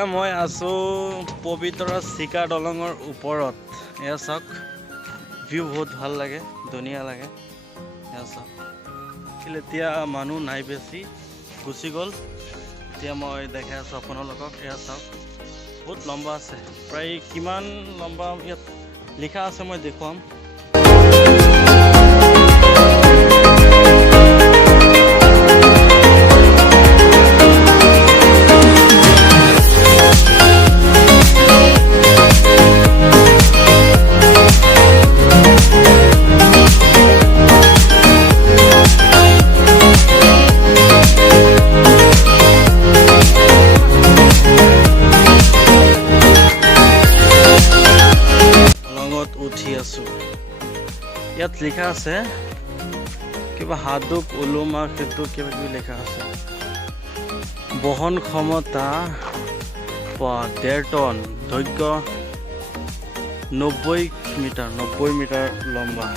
এতিয়া মই আছো পবিতৰা চিকা দলঙৰ ওপৰত। এয়া চাওক, ভিউ বহুত ভাল লাগে, ধুনীয়া লাগে। এয়া চাওক, এতিয়া মানুহ নাই বেছি, গুচি গ'ল। এতিয়া মই দেখাই আছো আপোনালোকক। এয়া চাওক, বহুত লম্বা আছে, প্ৰায় কিমান লম্বা ইয়াত লিখা আছে মই দেখুৱাম। উঠি আছো, ইয়াত লিখা আছে কিবা হাদুক ওলোমা, সেইটো কিবা কিবি লিখা আছে। বহন ক্ষমতা 1.5 টন, দৈৰ্ঘ্য 90 মিটাৰ লম্বা।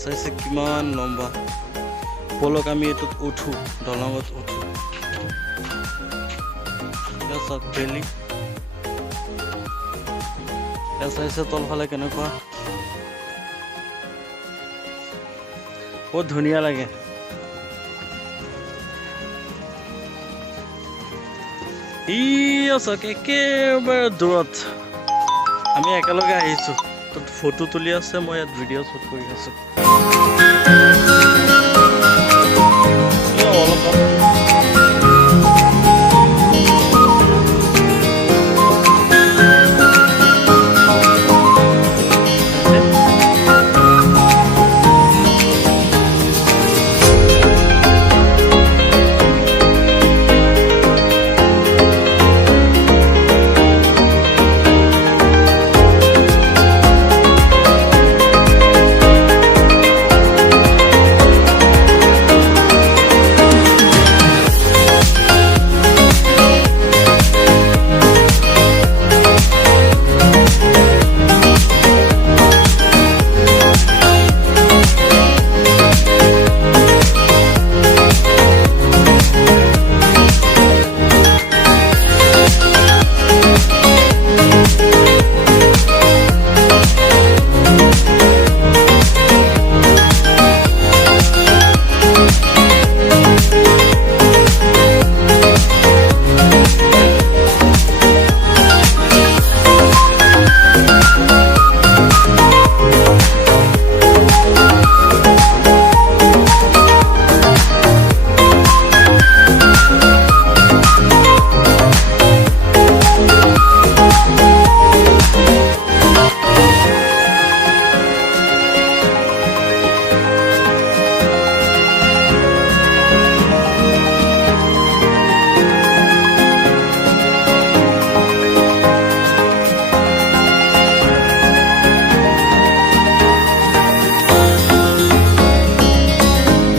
চাইছে কিমান লম্বা। বলক আমি এইটোত উঠো, দলঙত উঠো। চাওক বেলি, চাইছে তলফালে কেনেকুৱা, বহুত ধুনীয়া লাগে। চাওক একেবাৰে দূৰত আমি একেলগে আহিছো, তাত ফটো তুলি আছে, মই ইয়াত ভিডিঅ' শ্বুট কৰি আছো। অলপ